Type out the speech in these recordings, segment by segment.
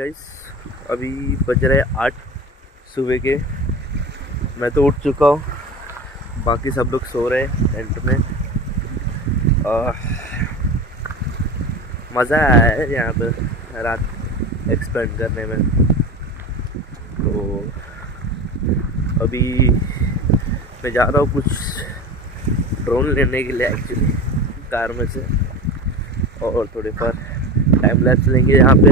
गाइस, अभी बज रहे 8 सुबह के। मैं तो उठ चुका हूँ, बाकी सब लोग सो रहे हैं टेंट में। मज़ा आया है यहाँ पे रात एक्सपेंड करने में। तो अभी मैं जा रहा हूँ कुछ ड्रोन लेने के लिए एक्चुअली कार में से, और थोड़ी बार टाइम लैप्स लेंगे यहाँ पे।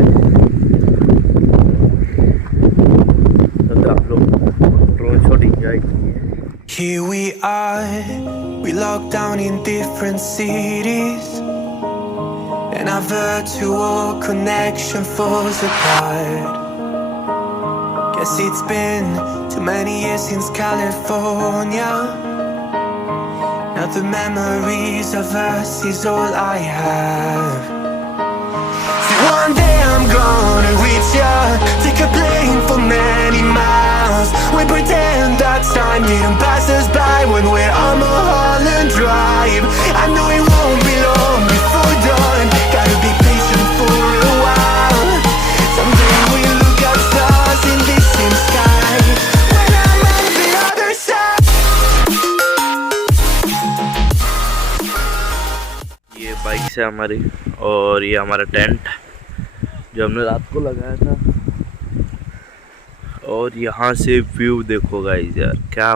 तो आप लोग ड्रोन शॉट एंजॉय कीजिए। Here we are, we locked down in different cities, and our virtual connection falls apart. Guess it's been too many years since California. Now the memories of us is all I have. See, one day I'm gonna reach ya, take a plane for many miles. We pretend that time didn't pass us by when we're on Mulholland Drive. I know it won't be long before dawn, gotta be patient for a while. Someday we'll look at stars in this same sky, when I'm on the other side. ये बाइक है हमारी, और ये हमारा टेंट जो हमने रात को लगाया था। और यहाँ से व्यू देखो गाइस, यार क्या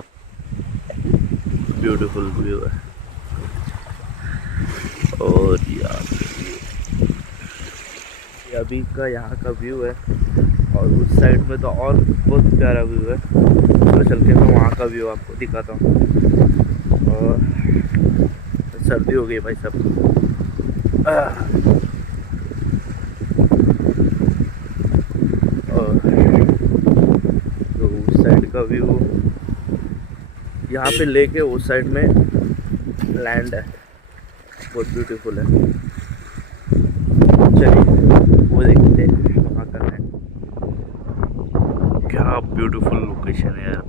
ब्यूटीफुल व्यू है। और यार ये अभी का यहाँ का व्यू है, और उस साइड में तो और बहुत प्यारा व्यू है। चलो चल के मैं वहाँ का व्यू आपको दिखाता हूँ। और सर्दी हो गई भाई सब। और तो उस साइड का व्यू यहाँ पे लेके उस साइड में लैंड है, बहुत ब्यूटीफुल है। चलिए वो देखते हैं वहाँ का लैंड। क्या ब्यूटीफुल लोकेशन है यार।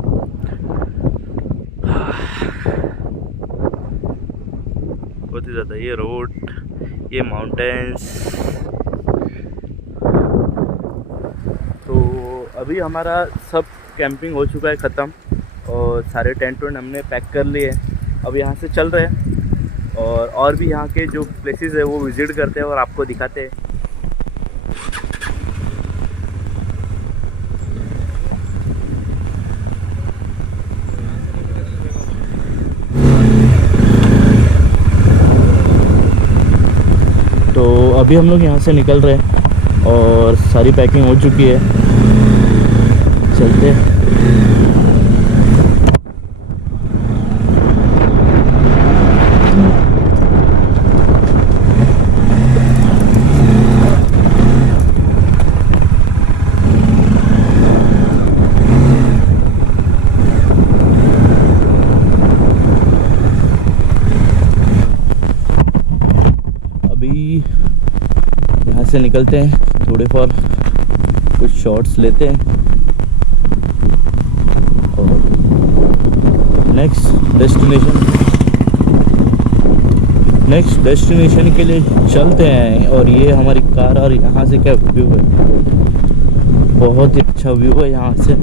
बहुत ही ज़्यादा ये रोड, ये माउंटेन्स। तो अभी हमारा सब कैंपिंग हो चुका है ख़त्म, और सारे टेंट वेंट हमने पैक कर लिए। अब यहाँ से चल रहे हैं, और भी यहाँ के जो प्लेसेस है वो विज़िट करते हैं और आपको दिखाते हैं। तो अभी हम लोग यहाँ से निकल रहे हैं और सारी पैकिंग हो चुकी है, चलते हैं। यहाँ से निकलते हैं, थोड़े फॉर कुछ शॉट्स लेते हैं, और नेक्स्ट डेस्टिनेशन के लिए चलते हैं। और ये हमारी कार, और यहाँ से क्या व्यू है, बहुत ही अच्छा व्यू है यहाँ से।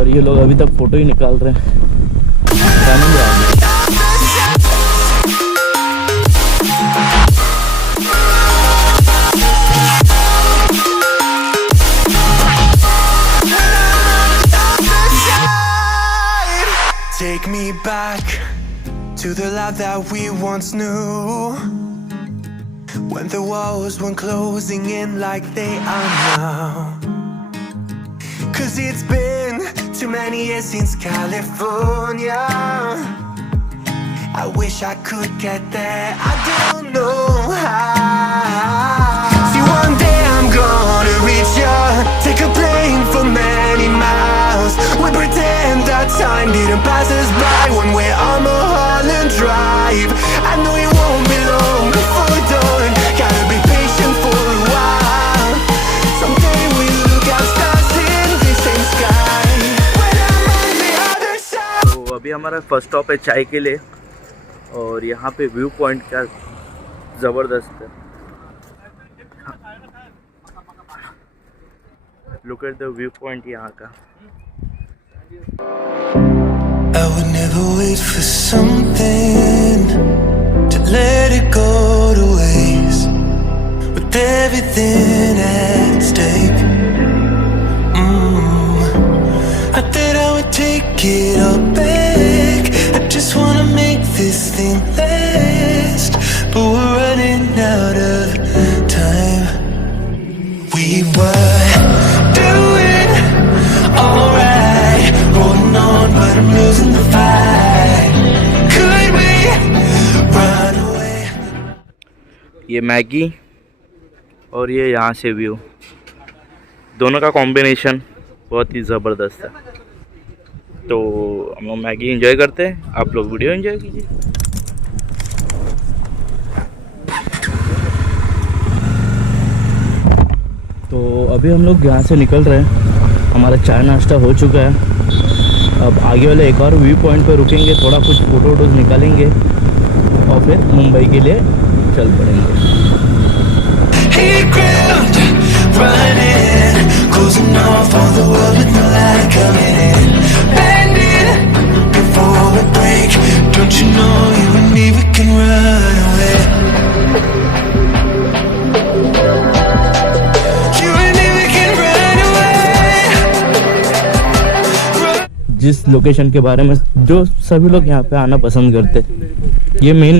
और ये लोग अभी तक फ़ोटो ही निकाल रहे हैं। Take me back to the life that we once knew, when the walls weren't closing in like they are now. 'Cause it's been too many years since California. I wish I could get there, I don't know how. See, one day I'm gonna reach ya, take a plane for many miles. We pretend that time didn't pass us by when we're on Mulholland Drive. I know it won't be long before dawn, gotta be patient for a while. Someday we'll look at stars in the same sky, when I'm on the other side. तो अभी हमारा first stop है चाय के लिए, और यहाँ पे व्यू पॉइंट क्या ज़बरदस्त है। Look at the view point यहाँ का। I would never wait for something to let it go to waste with everything at stake. I thought I would take it all back. I just wanna make this thing last, but we're running out of time. We were doing alright, rolling on, but I'm losing the fight. Could we run away? ये मैगी और ये यहाँ से व्यू, दोनों का कॉम्बिनेशन बहुत ही ज़बरदस्त है। तो हम लोग मैगी एंजॉय करते हैं, आप लोग वीडियो एंजॉय कीजिए। तो अभी हम लोग यहाँ से निकल रहे हैं, हमारा चाय नाश्ता हो चुका है। अब आगे वाले एक और व्यू पॉइंट पर रुकेंगे, थोड़ा कुछ फ़ोटो वोटोज निकालेंगे और फिर मुंबई के लिए चल पड़ेंगे। Hey ground, running, closing off all the world with no light coming in. Bending before we break. Don't you know you and me, we can run away. You and me, we can run away. जिस लोकेशन के बारे में जो सभी लोग यहाँ पे आना पसंद करते, ये मेन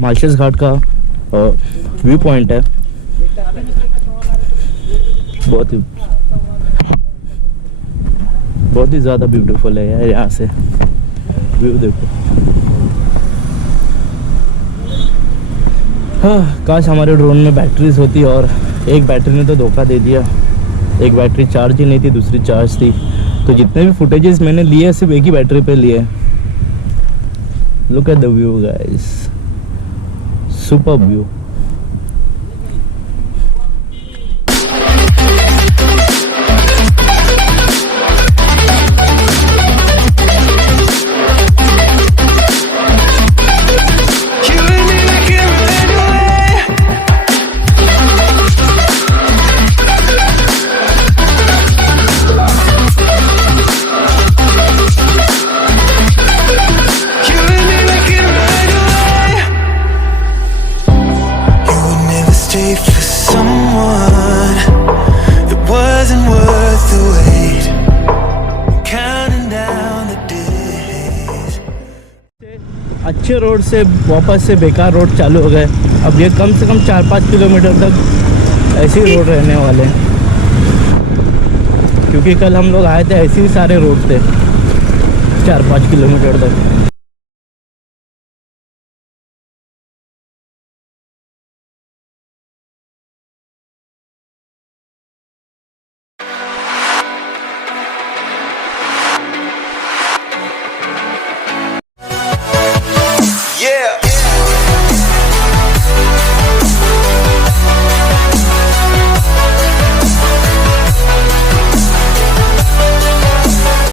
मालशेज घाट का व्यू पॉइंट है। बहुत ही ज़्यादा ब्यूटीफुल है यार, यहाँ से व्यू देखो। हाँ, काश हमारे ड्रोन में बैटरीज होती, और एक बैटरी ने तो धोखा दे दिया। एक बैटरी चार्ज ही नहीं थी, दूसरी चार्ज थी। तो जितने भी फुटेजेस मैंने लिए सिर्फ एक ही बैटरी पे लिए। Look at the view guys, super view. For someone that wasn't worth the wait, counting down the days. अच्छे रोड से वापस से बेकार रोड चालू हो गए। अब ये कम से कम 4-5 किलोमीटर तक ऐसे ही रोड रहने वाले हैं, क्योंकि कल हम लोग आए थे ऐसे ही सारे रोड थे 4-5 किलोमीटर तक।